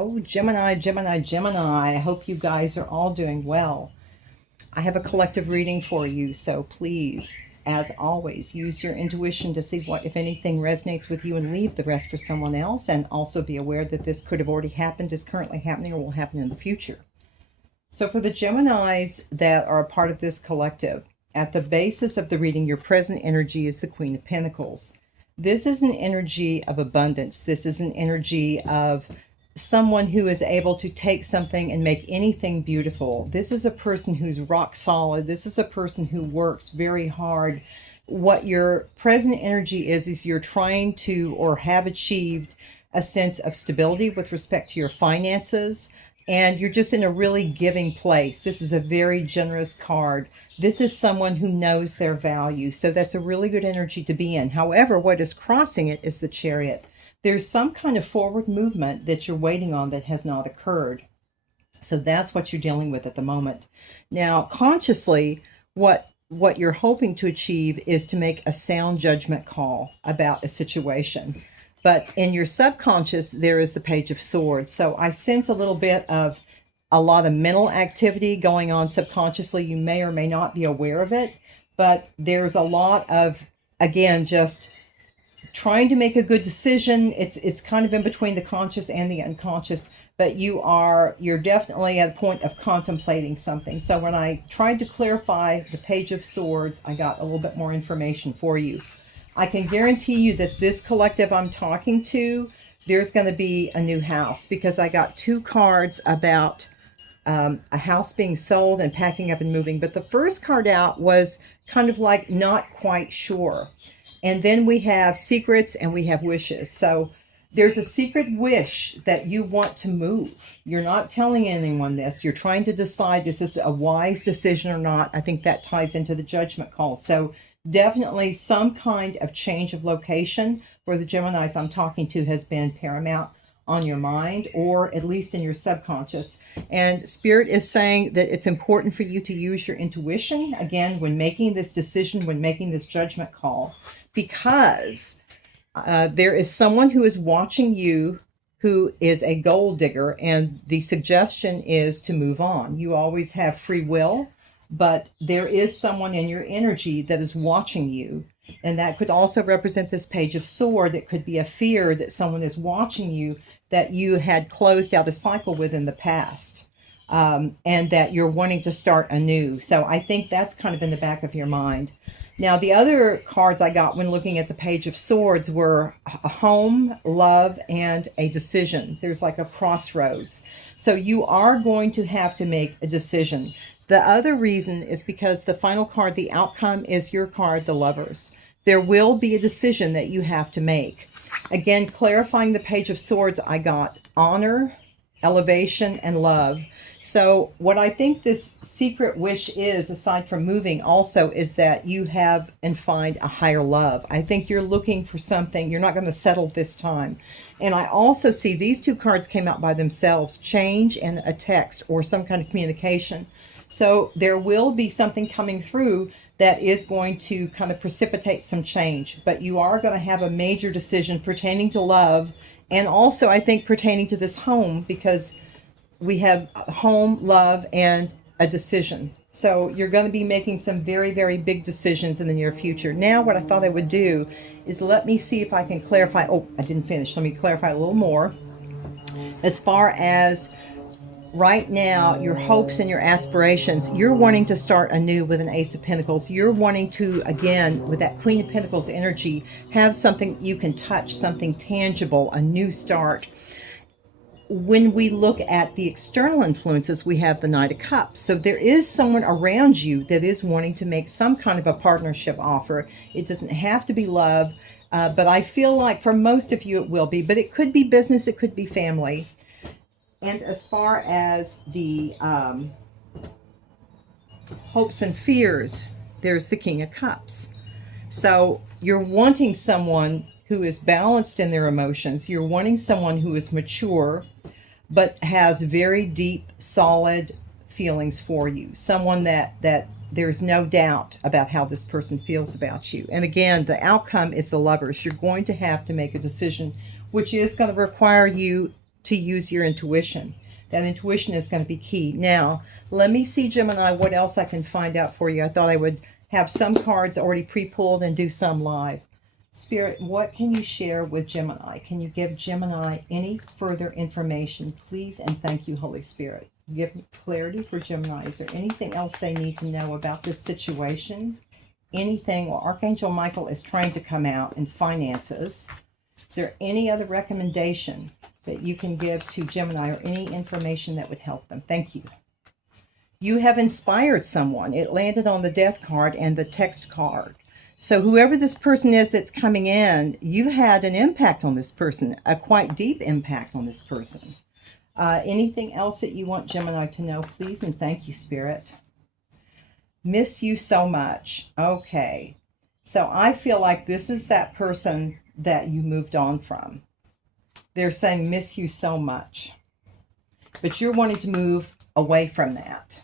Oh, Gemini, Gemini, Gemini. I hope you guys are all doing well. I have a collective reading for you, so please, as always, use your intuition to see what, if anything, resonates with you and leave the rest for someone else. And also be aware that this could have already happened, is currently happening, or will happen in the future. So, for the Geminis that are a part of this collective, at the basis of the reading, your present energy is the Queen of Pentacles. This is an energy of abundance. This is an energy of someone who is able to take something and make anything beautiful. This is a person who's rock solid. This is a person who works very hard. What your present energy is you're trying to or have achieved a sense of stability with respect to your finances, and you're just in a really giving place. This is a very generous card. This is someone who knows their value. So that's a really good energy to be in. However, what is crossing it is the Chariot. There's some kind of forward movement that you're waiting on that has not occurred. So that's what you're dealing with at the moment. Now, consciously, what you're hoping to achieve is to make a sound judgment call about a situation. But in your subconscious, there is the Page of Swords. So I sense a little bit of a lot of mental activity going on subconsciously. You may or may not be aware of it, but there's a lot of, again, just trying to make a good decision. It's kind of in between the conscious and the unconscious, but you're definitely at a point of contemplating something. So when I tried to clarify the Page of Swords, I got a little bit more information for you. I can guarantee you that this collective I'm talking to, there's going to be a new house, because I got two cards about a house being sold and packing up and moving. But the first card out was kind of like not quite sure. And then we have secrets and we have wishes. So there's a secret wish that you want to move. You're not telling anyone this. You're trying to decide this is a wise decision or not. I think that ties into the judgment call. So definitely some kind of change of location for the Geminis I'm talking to has been paramount on your mind, or at least in your subconscious. And Spirit is saying that it's important for you to use your intuition, again, when making this decision, when making this judgment call, because there is someone who is watching you who is a gold digger, and the suggestion is to move on. You always have free will, but there is someone in your energy that is watching you. And that could also represent this Page of Sword. It could be a fear that someone is watching you that you had closed out a cycle with in the past, and that you're wanting to start anew. So I think that's kind of in the back of your mind. Now, the other cards I got when looking at the Page of Swords were a home, love, and a decision. There's like a crossroads. So you are going to have to make a decision. The other reason is because the final card, the outcome, is your card, the Lovers. There will be a decision that you have to make. Again, clarifying the Page of Swords, I got honor, elevation, and love. So what I think this secret wish is, aside from moving, also is that you have and find a higher love. I think you're looking for something. You're not going to settle this time. And I also see these two cards came out by themselves, change and a text or some kind of communication. So there will be something coming through that is going to kind of precipitate some change. But you are going to have a major decision pertaining to love, and also I think pertaining to this home, because we have home, love, and a decision. So you're going to be making some very, very big decisions in the near future. Now, what I thought I would do is let me see if I can clarify. Oh, I didn't finish. Let me clarify a little more. As far as right now, your hopes and your aspirations, you're wanting to start anew with an Ace of Pentacles. You're wanting to, again, with that Queen of Pentacles energy, have something you can touch, something tangible, a new start. When we look at the external influences, we have the Knight of Cups. So there is someone around you that is wanting to make some kind of a partnership offer. It doesn't have to be love, but I feel like for most of you it will be. But it could be business, it could be family. And as far as the hopes and fears, there's the King of Cups. So you're wanting someone who is balanced in their emotions. You're wanting someone who is mature, but has very deep, solid feelings for you. Someone that there's no doubt about how this person feels about you. And again, the outcome is the Lovers. You're going to have to make a decision, which is going to require you to use your intuition. That intuition is going to be key. Now, let me see, Gemini, what else I can find out for you. I thought I would have some cards already pre-pulled and do some live. Spirit, what can you share with Gemini? Can you give Gemini any further information, please? And thank you, Holy Spirit. Give clarity for Gemini. Is there anything else they need to know about this situation? Anything? Well, Archangel Michael is trying to come out in finances. Is there any other recommendation that you can give to Gemini or any information that would help them? Thank you. You have inspired someone. It landed on the death card and the text card. So whoever this person is that's coming in, you've had an impact on this person, a quite deep impact on this person. Anything else that you want Gemini to know, please? And thank you, Spirit. Miss you so much. Okay. So I feel like this is that person that you moved on from. They're saying miss you so much. But you're wanting to move away from that.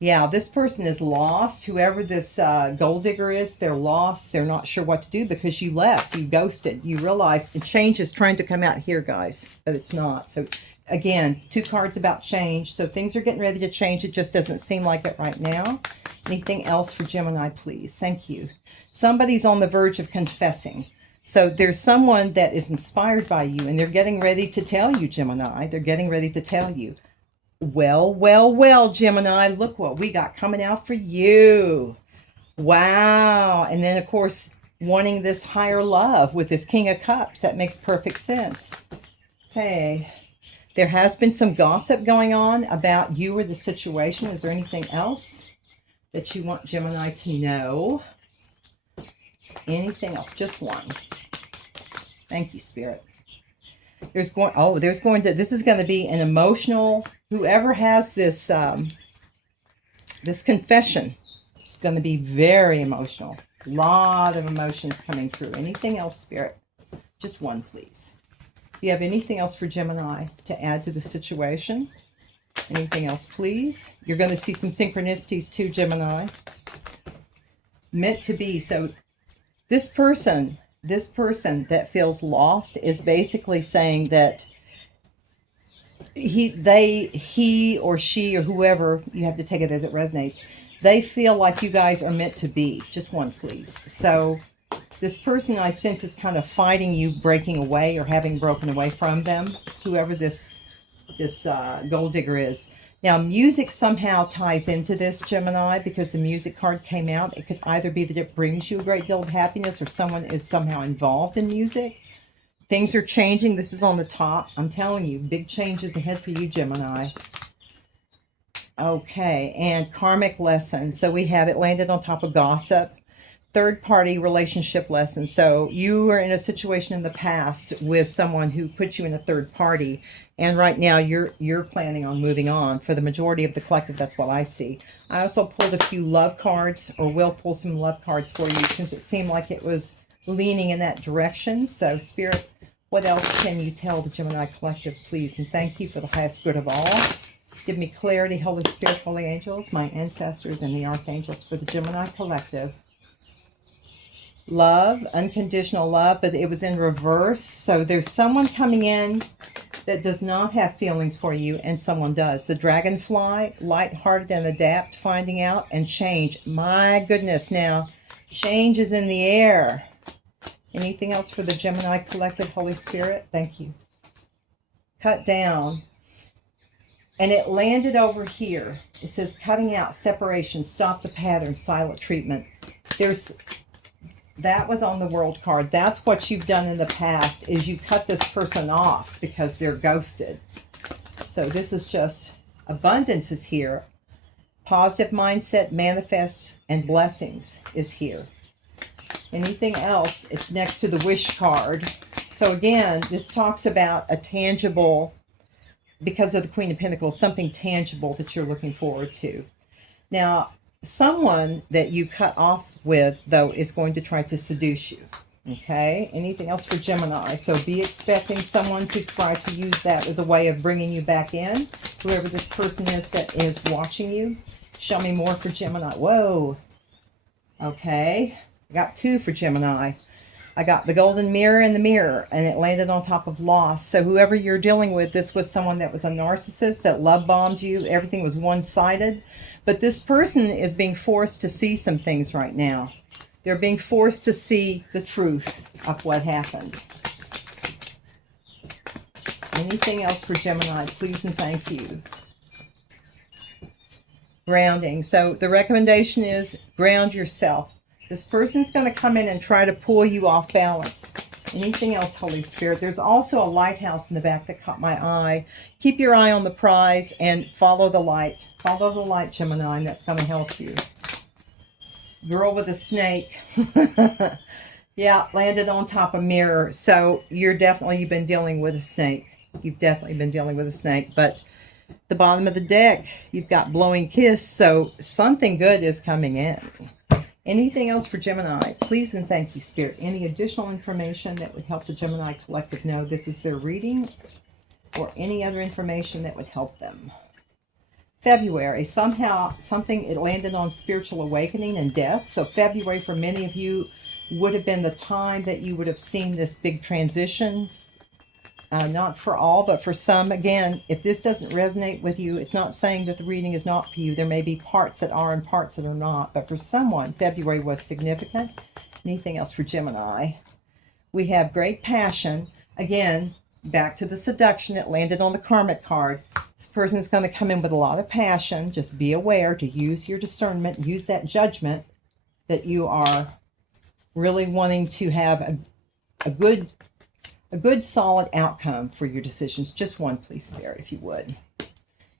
Yeah, this person is lost. Whoever this gold digger is, they're lost. They're not sure what to do because you left. You ghosted. You realized the change is trying to come out here, guys, but it's not. So, again, 2 cards about change. So things are getting ready to change. It just doesn't seem like it right now. Anything else for Gemini, please? Thank you. Somebody's on the verge of confessing. So there's someone that is inspired by you, and they're getting ready to tell you, Gemini. They're getting ready to tell you. Well, well, well, Gemini, look what we got coming out for you. Wow. And then, of course, wanting this higher love with this King of Cups. That makes perfect sense. Okay. There has been some gossip going on about you or the situation. Is there anything else that you want Gemini to know? Anything else? Just one. Thank you, Spirit. This is going to be an emotional, whoever has this, this confession, it's going to be very emotional. A lot of emotions coming through. Anything else, Spirit? Just one, please. Do you have anything else for Gemini to add to the situation? Anything else, please? You're going to see some synchronicities too, Gemini. Meant to be. So this person that feels lost is basically saying that he or she or whoever, you have to take it as it resonates, they feel like you guys are meant to be. Just one, please. So this person, I sense, is kind of fighting you breaking away or having broken away from them, whoever this gold digger is. Now, music somehow ties into this, Gemini, because the music card came out. It could either be that it brings you a great deal of happiness or someone is somehow involved in music. Things are changing. This is on the top. I'm telling you, big changes ahead for you, Gemini. Okay, and karmic lesson. So we have it landed on top of gossip. Third-party relationship lesson. So you were in a situation in the past with someone who put you in a third party, and right now you're planning on moving on. For the majority of the collective, that's what I see. I also pulled a few love cards, or will pull some love cards for you, since it seemed like it was leaning in that direction. So, Spirit, what else can you tell the Gemini collective, please? And thank you for the highest good of all. Give me clarity, Holy Spirit, holy angels, my ancestors, and the archangels for the Gemini collective. Love, unconditional love, but it was in reverse. So there's someone coming in that does not have feelings for you, and someone does. The dragonfly, lighthearted and adapt, finding out, and change. My goodness, now, change is in the air. Anything else for the Gemini collective, Holy Spirit? Thank you. Cut down. And it landed over here. It says cutting out, separation, stop the pattern, silent treatment. That was on the world card. That's what you've done in the past, is you cut this person off because they're ghosted. So this is just abundance is here. Positive mindset, manifest, and blessings is here. Anything else? It's next to the wish card. So again, this talks about a tangible, because of the Queen of Pentacles, something tangible that you're looking forward to. Now, someone that you cut off with, though, is going to try to seduce you. Okay? Anything else for Gemini? So be expecting someone to try to use that as a way of bringing you back in. Whoever this person is that is watching you. Show me more for Gemini. Whoa. Okay. I got 2 for Gemini. I got the golden mirror and the mirror, and it landed on top of loss. So whoever you're dealing with, this was someone that was a narcissist that love bombed you. Everything was one-sided. But this person is being forced to see some things right now. They're being forced to see the truth of what happened. Anything else for Gemini, please and thank you. Grounding. So the recommendation is ground yourself. This person's going to come in and try to pull you off balance. Anything else, Holy Spirit? There's also a lighthouse in the back that caught my eye. Keep your eye on the prize and follow the light. Follow the light, Gemini, and that's going to help you. Girl with a snake. Yeah, landed on top of mirror. So you've been dealing with a snake. You've definitely been dealing with a snake. But the bottom of the deck, you've got blowing kiss. So something good is coming in. Anything else for Gemini? Please and thank you, Spirit. Any additional information that would help the Gemini Collective know this is their reading, or any other information that would help them? February, somehow it landed on spiritual awakening and death. So February for many of you would have been the time that you would have seen this big transition. Not for all, but for some. Again, if this doesn't resonate with you, it's not saying that the reading is not for you. There may be parts that are and parts that are not. But for someone, February was significant. Anything else for Gemini? We have great passion. Again, back to the seduction. It landed on the karmic card. This person is going to come in with a lot of passion. Just be aware to use your discernment. Use that judgment that you are really wanting to have a good solid outcome for your decisions. Just one, please, Spirit, if you would.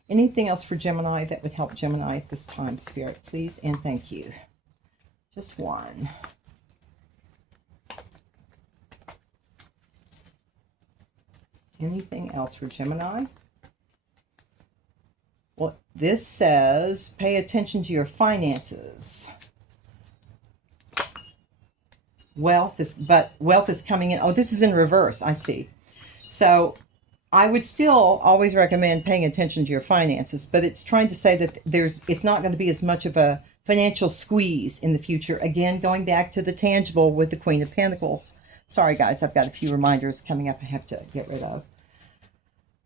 Anything else for Gemini that would help Gemini at this time, Spirit, please and thank you. Just one. Anything else for Gemini? Well, this says, pay attention to your finances. Wealth is coming in. Oh, this is in reverse. I see. So I would still always recommend paying attention to your finances, but it's trying to say that it's not going to be as much of a financial squeeze in the future. Again, going back to the tangible with the Queen of Pentacles. Sorry, guys, I've got a few reminders coming up I have to get rid of.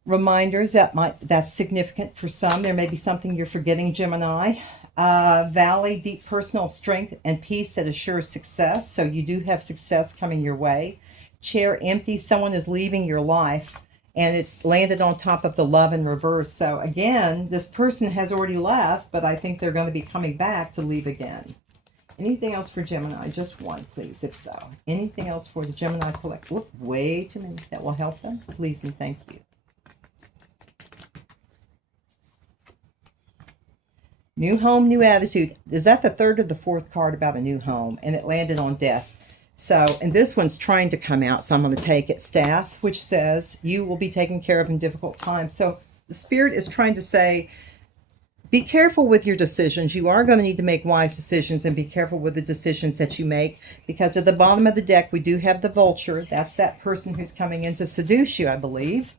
Reminders that's significant for some. There may be something you're forgetting, Gemini. Valley, deep personal strength and peace that assures success. So you do have success coming your way. Chair empty. Someone is leaving your life, and it's landed on top of the love in reverse. So again, this person has already left, but I think they're going to be coming back to leave again. Anything else for Gemini? Just one, please, if so. Anything else for the Gemini Collective? Whoop, way too many. That will help them. Please and thank you. New home, new attitude. Is that the third or the fourth card about a new home? And it landed on death. So, and this one's trying to come out. So I'm going to take it. Staff, which says you will be taken care of in difficult times. So the Spirit is trying to say, be careful with your decisions. You are going to need to make wise decisions, and be careful with the decisions that you make. Because at the bottom of the deck, we do have the vulture. That's that person who's coming in to seduce you, I believe.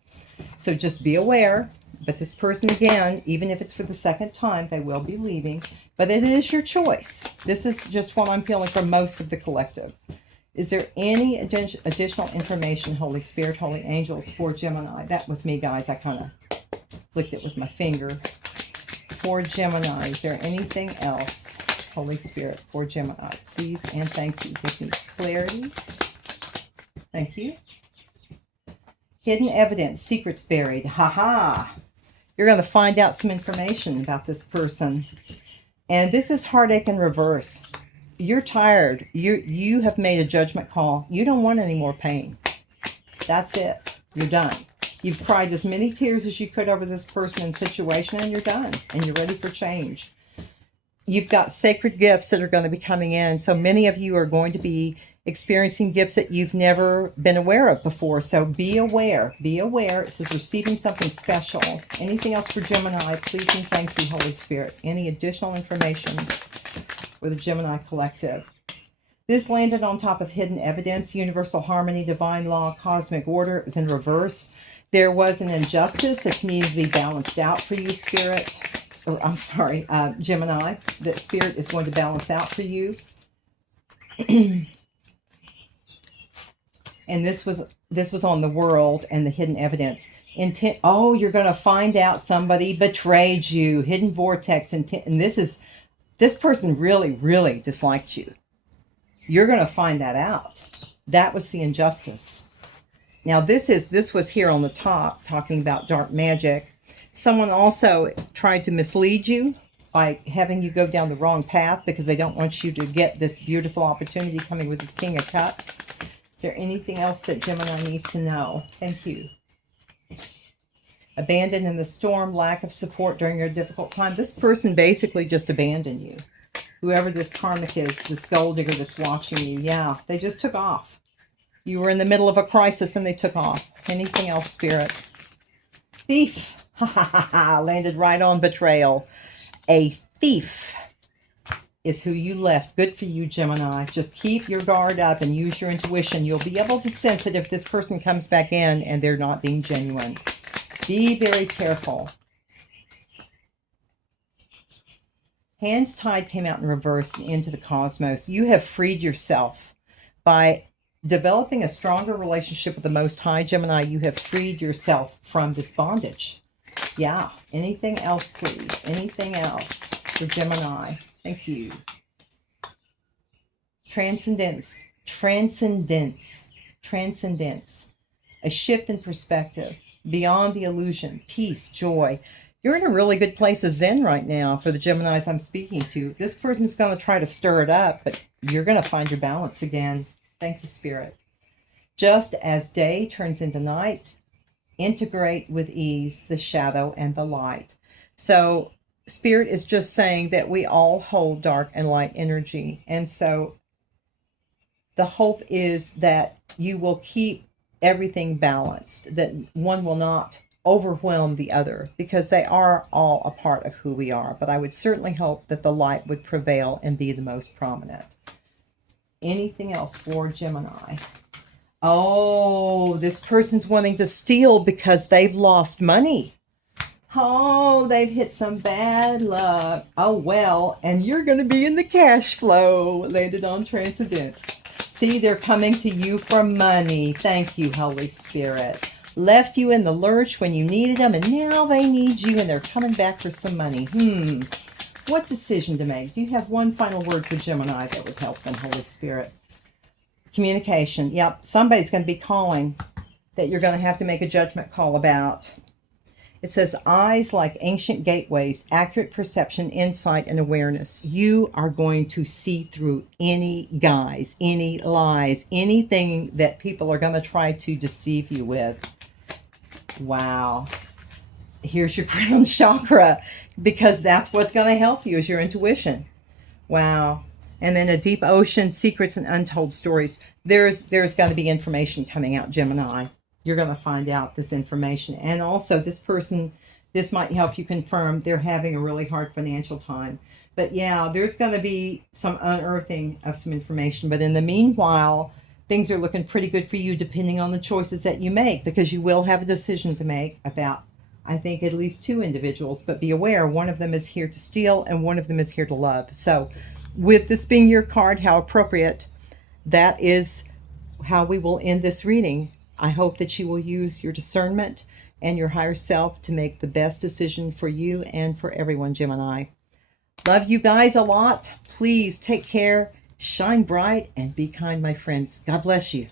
So just be aware. But this person, again, even if it's for the second time, they will be leaving. But it is your choice. This is just what I'm feeling from most of the collective. Is there any additional information, Holy Spirit, Holy Angels, for Gemini? That was me, guys. I kind of flicked it with my finger. For Gemini, is there anything else, Holy Spirit, for Gemini? Please and thank you. Give me clarity. Thank you. Hidden evidence, secrets buried. Ha-ha. You're going to find out some information about this person. And this is heartache in reverse. You're tired. You have made a judgment call. You don't want any more pain. That's it. You're done. You've cried as many tears as you could over this person and situation, and you're done. And you're ready for change. You've got sacred gifts that are going to be coming in. So many of you are going to be experiencing gifts that you've never been aware of before. So be aware. Be aware. It says receiving something special. Anything else for Gemini? Please and thank you, Holy Spirit. Any additional information for the Gemini Collective? This landed on top of hidden evidence, universal harmony, divine law, cosmic order. It was in reverse. There was an injustice that's needed to be balanced out for you, Spirit. Or I'm sorry, Gemini. That Spirit is going to balance out for you. And this was on the world and the hidden evidence. Intent. Oh, you're going to find out somebody betrayed you. Hidden vortex intent. And this person really, really disliked you. You're going to find that out. That was the injustice. Now this was here on the top talking about dark magic. Someone also tried to mislead you by having you go down the wrong path because they don't want you to get this beautiful opportunity coming with this King of Cups. Is there anything else that Gemini needs to know? Thank you. Abandoned in the storm, lack of support during your difficult time. This person basically just abandoned you. Whoever this karmic is, this gold digger that's watching you, yeah, they just took off. You were in the middle of a crisis and they took off. Anything else, Spirit? Thief. Ha ha ha ha. Landed right on betrayal. A thief is who you left. Good for you, Gemini. Just keep your guard up and use your intuition. You'll be able to sense it if this person comes back in and they're not being genuine. Be very careful. Hands tied came out in reverse and into the cosmos. You have freed yourself by developing a stronger relationship with the Most High, Gemini. You have freed yourself from this bondage. Yeah. Anything else, please? Anything else for Gemini? Thank you. Transcendence. Transcendence. Transcendence. A shift in perspective. Beyond the illusion. Peace. Joy. You're in a really good place of Zen right now for the Geminis I'm speaking to. This person's going to try to stir it up, but you're going to find your balance again. Thank you, Spirit. Just as day turns into night, integrate with ease the shadow and the light. So Spirit is just saying that we all hold dark and light energy. And so the hope is that you will keep everything balanced, that one will not overwhelm the other, because they are all a part of who we are. But I would certainly hope that the light would prevail and be the most prominent. Anything else for Gemini? Oh, this person's wanting to steal because they've lost money. Oh, they've hit some bad luck. Oh, well, and you're going to be in the cash flow. Landed on Transcendence. See, they're coming to you for money. Thank you, Holy Spirit. Left you in the lurch when you needed them, and now they need you, and they're coming back for some money. What decision to make? Do you have one final word for Gemini that would help them, Holy Spirit? Communication. Yep, somebody's going to be calling that you're going to have to make a judgment call about. It says, eyes like ancient gateways, accurate perception, insight, and awareness. You are going to see through any guise, any lies, anything that people are going to try to deceive you with. Wow. Here's your crown chakra, because that's what's going to help you is your intuition. Wow. And then a deep ocean, secrets and untold stories. There's going to be information coming out, Gemini. You're going to find out this information. And also this person, this might help you confirm they're having a really hard financial time. But yeah, there's going to be some unearthing of some information. But in the meanwhile, things are looking pretty good for you depending on the choices that you make, because you will have a decision to make about, I think, at least two individuals. But be aware, one of them is here to steal and one of them is here to love. So with this being your card, how appropriate, that is how we will end this reading. I hope that you will use your discernment and your higher self to make the best decision for you and for everyone, Gemini. Love you guys a lot. Please take care, shine bright, and be kind, my friends. God bless you.